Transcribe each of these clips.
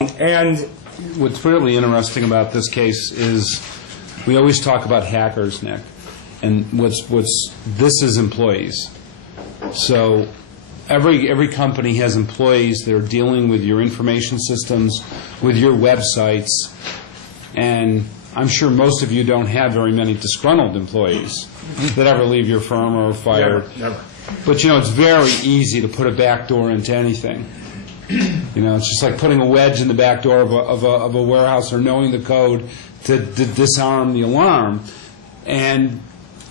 And what's really interesting about this case is we always talk about hackers, Nick, and this is employees. So every company has employees that are dealing with your information systems, with your websites, and I'm sure most of you don't have very many disgruntled employees that ever leave your firm or are fired. Never. But, it's very easy to put a backdoor into anything. It's just like putting a wedge in the back door of a warehouse or knowing the code to disarm the alarm. And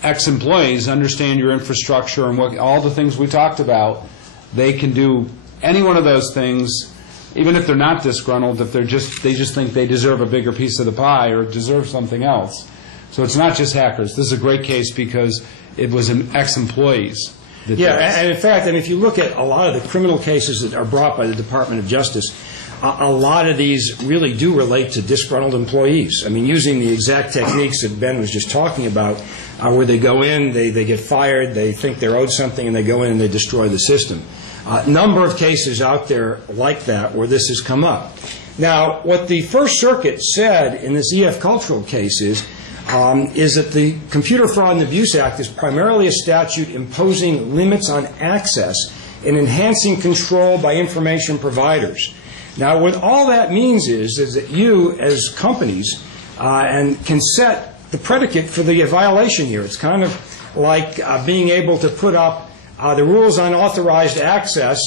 ex-employees understand your infrastructure and all the things we talked about. They can do any one of those things, even if they're not disgruntled, if they just think they deserve a bigger piece of the pie or deserve something else. So it's not just hackers. This is a great case because it was an ex-employees. Yeah, and in fact, if you look at a lot of the criminal cases that are brought by the Department of Justice, a lot of these really do relate to disgruntled employees. Using the exact techniques that Ben was just talking about, where they go in, they get fired, they think they're owed something, and they go in and they destroy the system. A number of cases out there like that where this has come up. Now, what the First Circuit said in this E.F. Cultural case is that the Computer Fraud and Abuse Act is primarily a statute imposing limits on access and enhancing control by information providers. Now, what all that means is that you, as companies, can set the predicate for the violation here. It's kind of like being able to put up the rules on authorized access,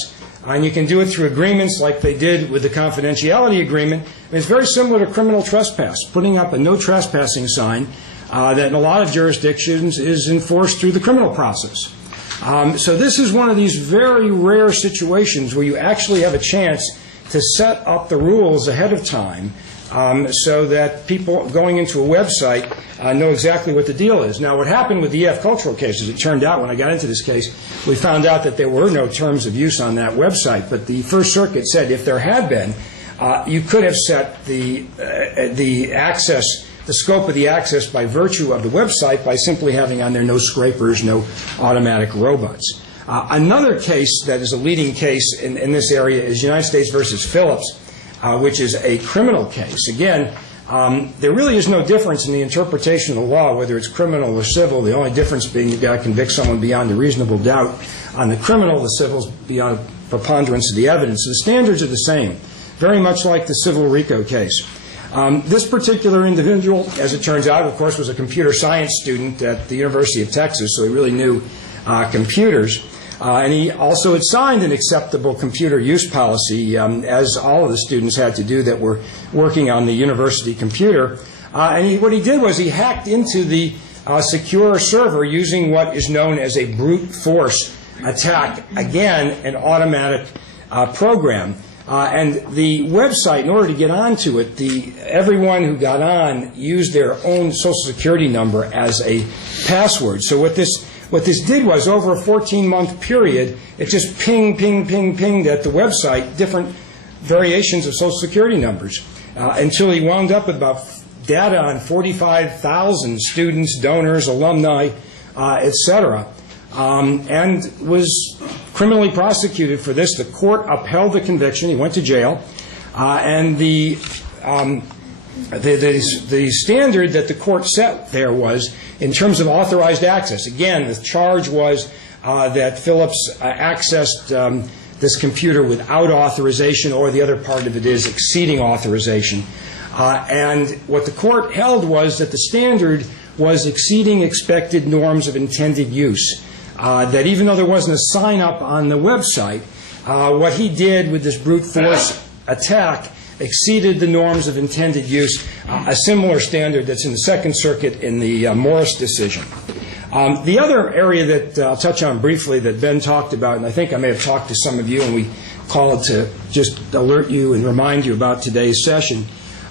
and you can do it through agreements like they did with the confidentiality agreement. And it's very similar to criminal trespass, putting up a no trespassing sign that in a lot of jurisdictions is enforced through the criminal process. So this is one of these very rare situations where you actually have a chance to set up the rules ahead of time so that people going into a website know exactly what the deal is. Now, what happened with the EF Cultural cases, it turned out when I got into this case, we found out that there were no terms of use on that website. But the First Circuit said if there had been, you could have set the access, the scope of the access by virtue of the website by simply having on there no scrapers, no automatic robots. Another case that is a leading case in this area is United States versus Phillips, which is a criminal case. Again, there really is no difference in the interpretation of the law, whether it's criminal or civil. The only difference being you've got to convict someone beyond a reasonable doubt. On the criminal, the civil's beyond preponderance of the evidence. So the standards are the same, very much like the civil RICO case. This particular individual, as it turns out, of course, was a computer science student at the University of Texas, so he really knew computers. And he also had signed an acceptable computer use policy, as all of the students had to do that were working on the university computer. And what he did was he hacked into the secure server using what is known as a brute force attack. Again, an automatic program. And the website, in order to get onto it, everyone who got on used their own Social Security number as a password. So what this did was, over a 14-month period, it just pinged at the website different variations of Social Security numbers until he wound up with about data on 45,000 students, donors, alumni, etc., and was criminally prosecuted for this. The court upheld the conviction. He went to jail, and the standard that the court set there was in terms of authorized access. Again, the charge was that Phillips accessed this computer without authorization, or the other part of it is exceeding authorization. And what the court held was that the standard was exceeding expected norms of intended use. That even though there wasn't a sign up on the website, what he did with this brute force attack exceeded the norms of intended use, a similar standard that's in the Second Circuit in the Morris decision. The other area that I'll touch on briefly that Ben talked about, and I think I may have talked to some of you, and we called to just alert you and remind you about today's session,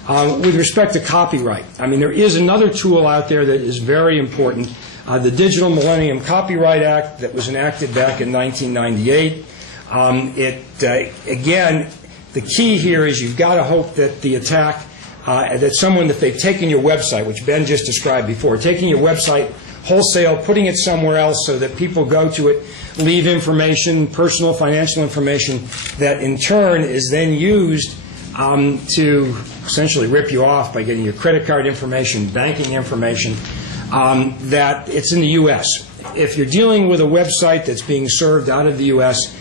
with respect to copyright. There is another tool out there that is very important, the Digital Millennium Copyright Act that was enacted back in 1998. Again, the key here is you've got to hope that the attack, that they've taken your website, which Ben just described before, taking your website wholesale, putting it somewhere else so that people go to it, leave information, personal, financial information, that in turn is then used to essentially rip you off by getting your credit card information, banking information, that it's in the U.S. If you're dealing with a website that's being served out of the U.S.,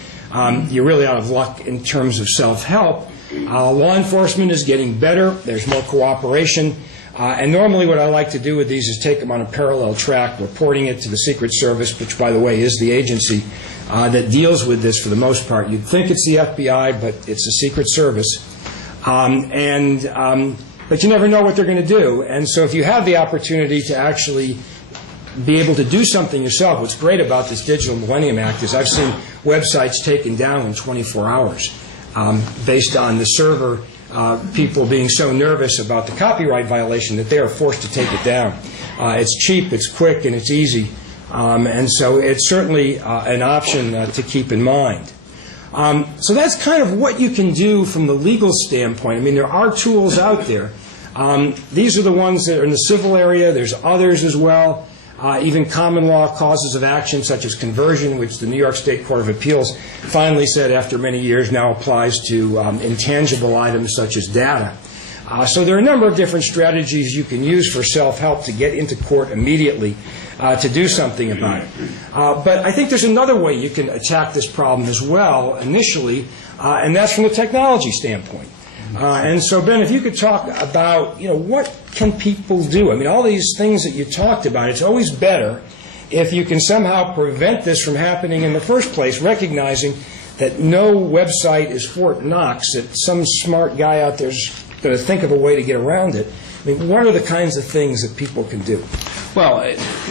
you're really out of luck in terms of self-help. Law enforcement is getting better. There's more cooperation. And normally what I like to do with these is take them on a parallel track, reporting it to the Secret Service, which, by the way, is the agency that deals with this for the most part. You'd think it's the FBI, but it's the Secret Service. But you never know what they're going to do. And so if you have the opportunity to actually be able to do something yourself, what's great about this Digital Millennium Act is I've seen websites taken down in 24 hours based on the server people being so nervous about the copyright violation that they are forced to take it down. It's cheap, it's quick, and it's easy. And so it's certainly an option to keep in mind. So that's kind of what you can do from the legal standpoint. I mean, there are tools out there. These are the ones that are in the civil area. There's others as well. Even common law causes of action, such as conversion, which the New York State Court of Appeals finally said after many years now applies to intangible items such as data. So there are a number of different strategies you can use for self-help to get into court immediately to do something about it. But I think there's another way you can attack this problem as well initially, and that's from the technology standpoint. And so, Ben, if you could talk about, what can people do? I mean, all these things that you talked about, it's always better if you can somehow prevent this from happening in the first place, recognizing that no website is Fort Knox, that some smart guy out there is going to think of a way to get around it. I mean, what are the kinds of things that people can do? Well,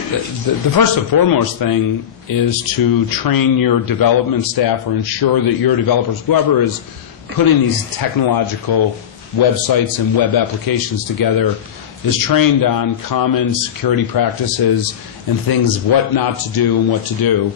the first and foremost thing is to train your development staff or ensure that your developers, whoever is putting these technological websites and web applications together, is trained on common security practices and things, what not to do and what to do.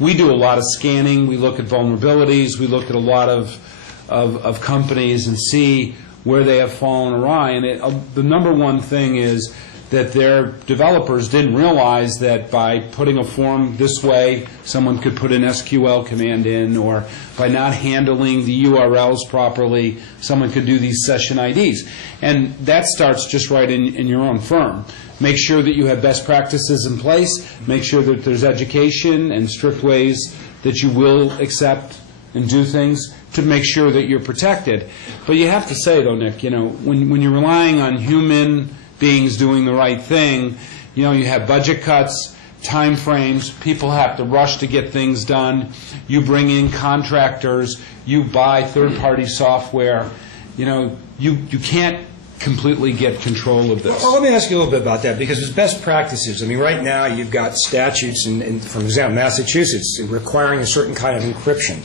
We do a lot of scanning. We look at vulnerabilities. We look at a lot of companies and see where they have fallen awry. And the number one thing is that their developers didn't realize that by putting a form this way, someone could put an SQL command in, or by not handling the URLs properly, someone could do these session IDs. And that starts just right in your own firm. Make sure that you have best practices in place. Make sure that there's education and strict ways that you will accept and do things to make sure that you're protected. But you have to say, though, Nick, when you're relying on human beings doing the right thing, you have budget cuts, time frames, people have to rush to get things done, you bring in contractors, you buy third-party software, you can't completely get control of this. Well, let me ask you a little bit about that, because it's best practices. I mean, right now you've got statutes, for example, Massachusetts requiring a certain kind of encryption.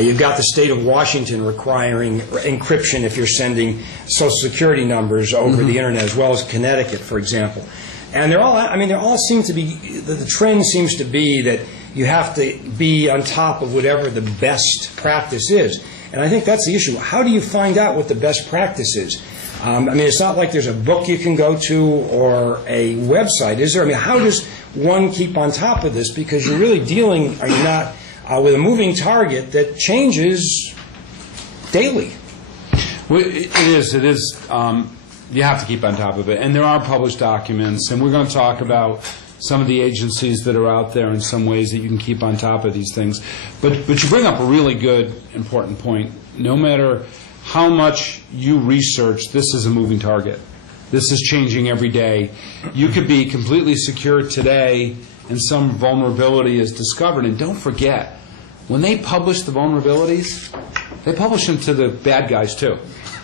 You've got the state of Washington requiring encryption if you're sending Social Security numbers over the Internet, as well as Connecticut, for example. And they all seem to be, the trend seems to be that you have to be on top of whatever the best practice is. And I think that's the issue. How do you find out what the best practice is? It's not like there's a book you can go to or a website, is there? I mean, how does one keep on top of this? Because you're really dealing, are you not, with a moving target that changes daily. Well, it is. You have to keep on top of it. And there are published documents, and we're going to talk about some of the agencies that are out there in some ways that you can keep on top of these things. But you bring up a really good, important point. No matter how much you research, this is a moving target. This is changing every day. You could be completely secure today and some vulnerability is discovered. And don't forget, when they publish the vulnerabilities, they publish them to the bad guys too.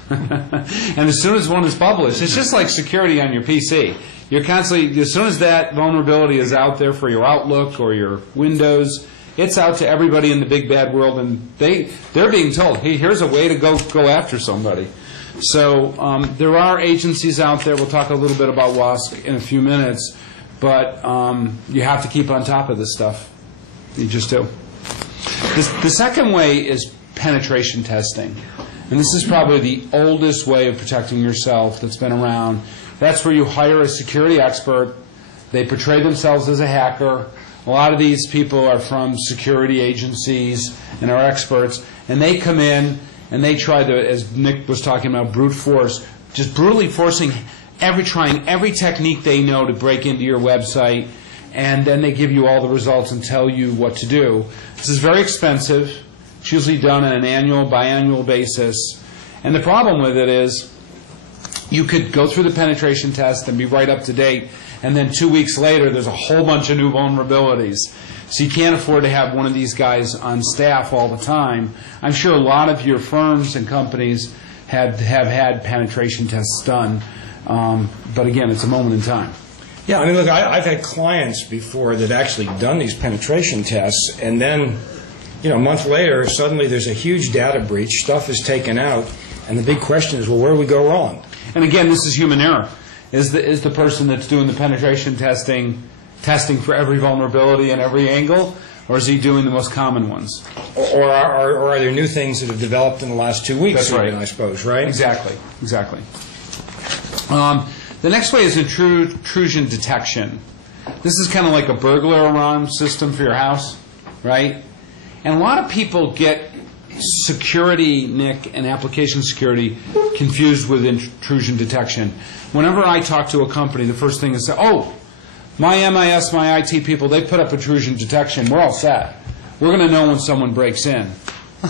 And as soon as one is published, it's just like security on your PC. You're constantly, as soon as that vulnerability is out there for your Outlook or your Windows, it's out to everybody in the big bad world, and they're being told, hey, here's a way to go after somebody. So there are agencies out there. We'll talk a little bit about WASC in a few minutes, but you have to keep on top of this stuff. You just do. The second way is penetration testing. And this is probably the oldest way of protecting yourself that's been around. That's where you hire a security expert. They portray themselves as a hacker. A lot of these people are from security agencies and are experts. And they come in and they try to, as Nick was talking about, brute force, just brutally forcing trying every technique they know to break into your website, and then they give you all the results and tell you what to do. This is very expensive. It's usually done on an annual, biannual basis. And the problem with it is you could go through the penetration test and be right up to date, and then 2 weeks later there's a whole bunch of new vulnerabilities. So you can't afford to have one of these guys on staff all the time. I'm sure a lot of your firms and companies have had penetration tests done. But again, it's a moment in time. Yeah, I mean, look, I've had clients before that actually done these penetration tests, and then, a month later, suddenly there's a huge data breach, stuff is taken out, and the big question is, well, where do we go wrong? And again, this is human error. Is the person that's doing the penetration testing for every vulnerability and every angle, or is he doing the most common ones? Or are there new things that have developed in the last 2 weeks? That's right. Even, I suppose, right? Exactly. The next way is intrusion detection. This is kind of like a burglar alarm system for your house, right? And a lot of people get security, Nick, and application security confused with intrusion detection. Whenever I talk to a company, the first thing is, oh, my MIS, my IT people, they put up intrusion detection. We're all set. We're going to know when someone breaks in.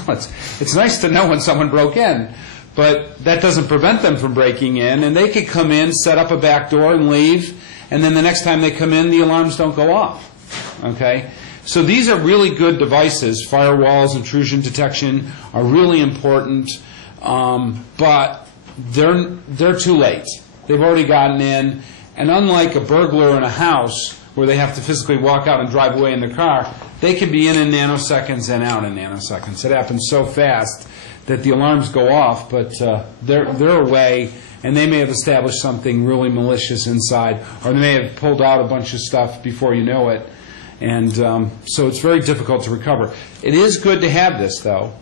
Well, it's nice to know when someone broke in, but that doesn't prevent them from breaking in, and they could come in, set up a back door, and leave, and then the next time they come in, the alarms don't go off. Okay? So these are really good devices. Firewalls, intrusion detection are really important, but they're too late. They've already gotten in, and unlike a burglar in a house where they have to physically walk out and drive away in their car, they can be in nanoseconds and out in nanoseconds. It happens so fast that the alarms go off, but they're away, and they may have established something really malicious inside, or they may have pulled out a bunch of stuff before you know it, and so it's very difficult to recover. It is good to have this, though,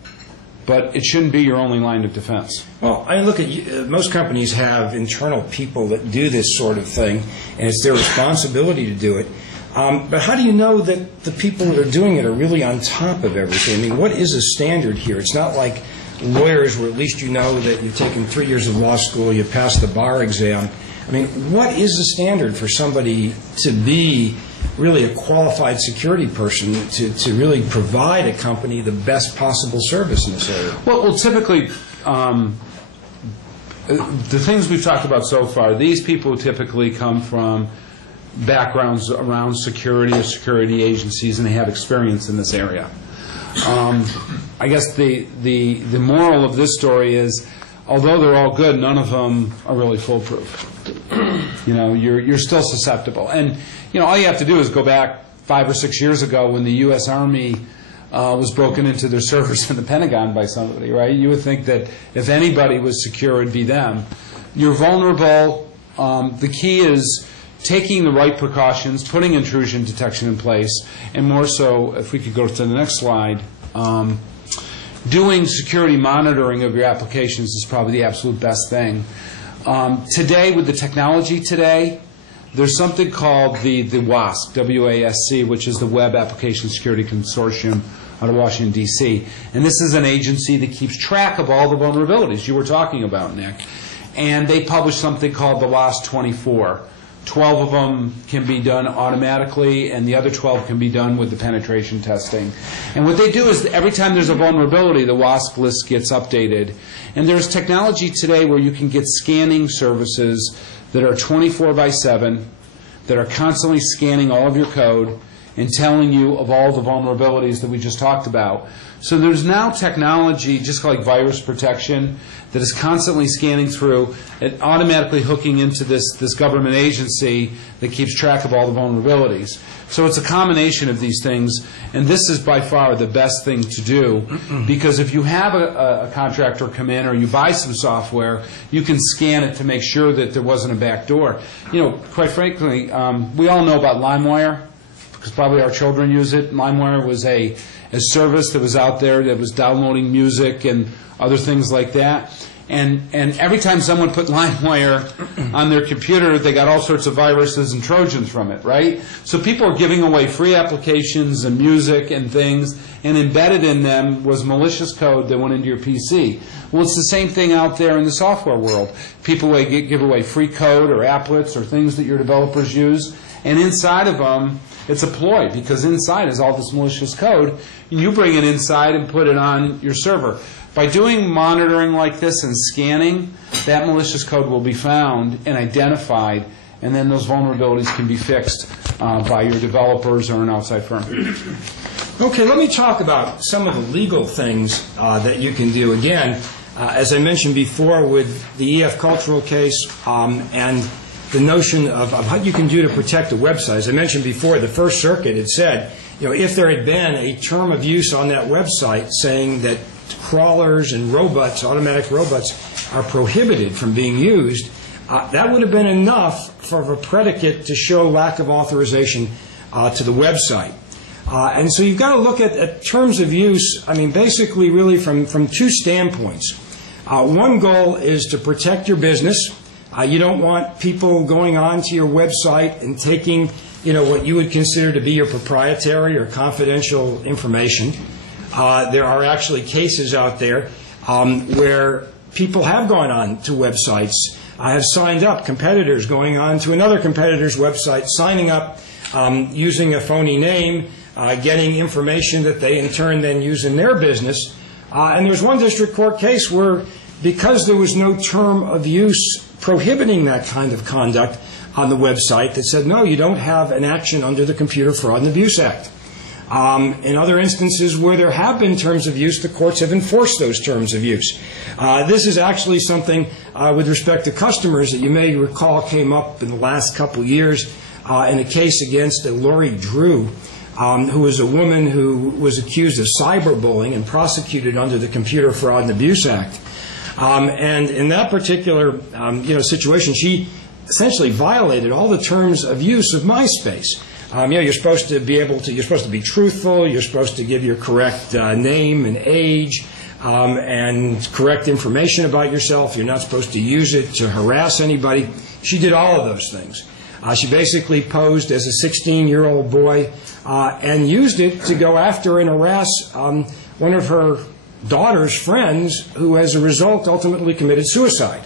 but it shouldn't be your only line of defense. Well, I look at most companies have internal people that do this sort of thing, and it's their responsibility to do it. But how do you know that the people that are doing it are really on top of everything? I mean, what is a standard here? It's not like lawyers where at least you know that you've taken 3 years of law school, you passed the bar exam. I mean, what is the standard for somebody to be really a qualified security person to really provide a company the best possible service in this area? Well, typically, the things we've talked about so far, these people typically come from backgrounds around security or security agencies, and they have experience in this area. I guess the moral of this story is, although they're all good, none of them are really foolproof. You're still susceptible, and all you have to do is go back 5 or 6 years ago when the U.S. Army was broken into their servers in the Pentagon by somebody, right? You would think that if anybody was secure, it'd be them. You're vulnerable. The key is taking the right precautions, putting intrusion detection in place, and more so, if we could go to the next slide, doing security monitoring of your applications is probably the absolute best thing. Today, with the technology today, there's something called the WASC, W-A-S-C, which is the Web Application Security Consortium out of Washington, D.C. And this is an agency that keeps track of all the vulnerabilities you were talking about, Nick. And they publish something called the WASC 24. 12 of them can be done automatically, and the other 12 can be done with the penetration testing. And what they do is every time there's a vulnerability, the WASC list gets updated. And there's technology today where you can get scanning services that are 24/7, that are constantly scanning all of your code and telling you of all the vulnerabilities that we just talked about. So there's now technology, just like virus protection, that is constantly scanning through and automatically hooking into this government agency that keeps track of all the vulnerabilities. So it's a combination of these things, and this is by far the best thing to do, because if you have a contractor come in or you buy some software, you can scan it to make sure that there wasn't a back door. Quite frankly, we all know about LimeWire, because probably our children use it. LimeWire was a service that was out there that was downloading music and other things like that. And every time someone put LimeWire on their computer, they got all sorts of viruses and Trojans from it, right? So people are giving away free applications and music and things, and embedded in them was malicious code that went into your PC. Well, it's the same thing out there in the software world. People give away free code or applets or things that your developers use, and inside of them, it's a ploy, because inside is all this malicious code, and you bring it inside and put it on your server. By doing monitoring like this and scanning, that malicious code will be found and identified, and then those vulnerabilities can be fixed by your developers or an outside firm. Okay, let me talk about some of the legal things that you can do. Again, as I mentioned before with the EF Cultural case and the notion of what you can do to protect a website. As I mentioned before, the First Circuit had said, if there had been a term of use on that website saying that crawlers and robots, automatic robots, are prohibited from being used, that would have been enough for a predicate to show lack of authorization to the website. And so you've got to look at terms of use, basically really from two standpoints. One goal is to protect your business. You don't want people going onto your website and taking, what you would consider to be your proprietary or confidential information. There are actually cases out there where people have gone on to websites, have signed up, competitors going on to another competitor's website, signing up, using a phony name, getting information that they in turn then use in their business. And there was one district court case where, because there was no term of use prohibiting that kind of conduct on the website, that said, no, you don't have an action under the Computer Fraud and Abuse Act. In other instances where there have been terms of use, the courts have enforced those terms of use. This is actually something with respect to customers that you may recall came up in the last couple years in a case against Lori Drew, who was a woman who was accused of cyberbullying and prosecuted under the Computer Fraud and Abuse Act. And in that particular situation, she essentially violated all the terms of use of MySpace. You're supposed to be truthful, you're supposed to give your correct name and age and correct information about yourself. You're not supposed to use it to harass anybody. She did all of those things. She basically posed as a 16-year-old boy and used it to go after and harass one of her daughter's friends, who as a result ultimately committed suicide.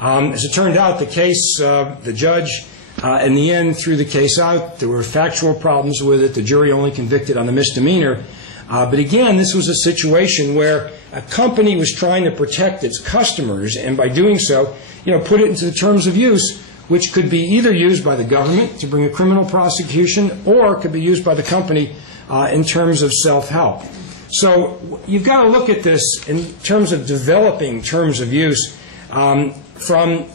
As it turned out, the judge in the end threw the case out. There were factual problems with it. The jury only convicted on the misdemeanor. But again, this was a situation where a company was trying to protect its customers, and by doing so, put it into the terms of use, which could be either used by the government to bring a criminal prosecution, or could be used by the company in terms of self-help. So you've got to look at this in terms of developing terms of use from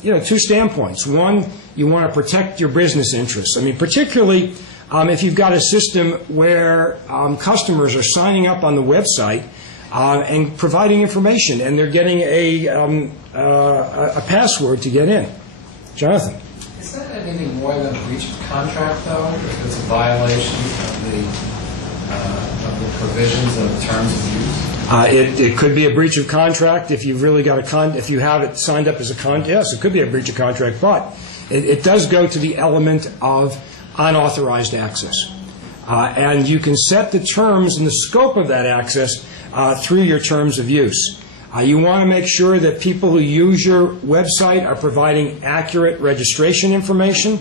two standpoints. One, you want to protect your business interests. Particularly if you've got a system where customers are signing up on the website and providing information, and they're getting a password to get in. Jonathan. Is that anything more than a breach of contract, though, if it's a violation of the provisions of terms of use? It could be a breach of contract if you've really got if you have it signed up as a contract. Yes, it could be a breach of contract, but it does go to the element of unauthorized access. And you can set the terms and the scope of that access through your terms of use. You want to make sure that people who use your website are providing accurate registration information.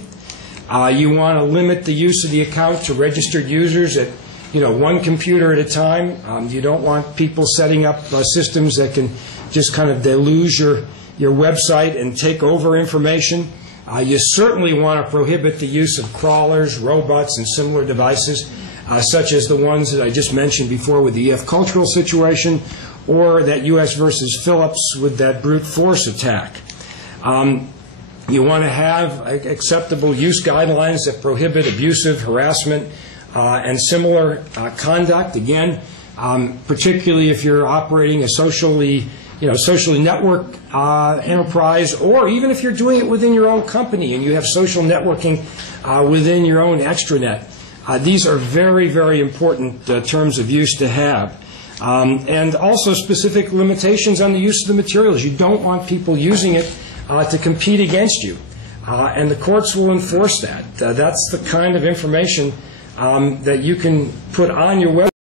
You want to limit the use of the account to registered users at one computer at a time. You don't want people setting up systems that can just kind of deluge your website and take over information. You certainly want to prohibit the use of crawlers, robots, and similar devices, such as the ones that I just mentioned before with the EF Cultural situation, or that U.S. versus Phillips with that brute force attack. You want to have acceptable use guidelines that prohibit abusive, harassment, and similar conduct. Again, particularly if you're operating a socially networked enterprise, or even if you're doing it within your own company and you have social networking within your own extranet. These are very, very important terms of use to have. And also specific limitations on the use of the materials. You don't want people using it to compete against you. And the courts will enforce that. That's the kind of information that you can put on your website.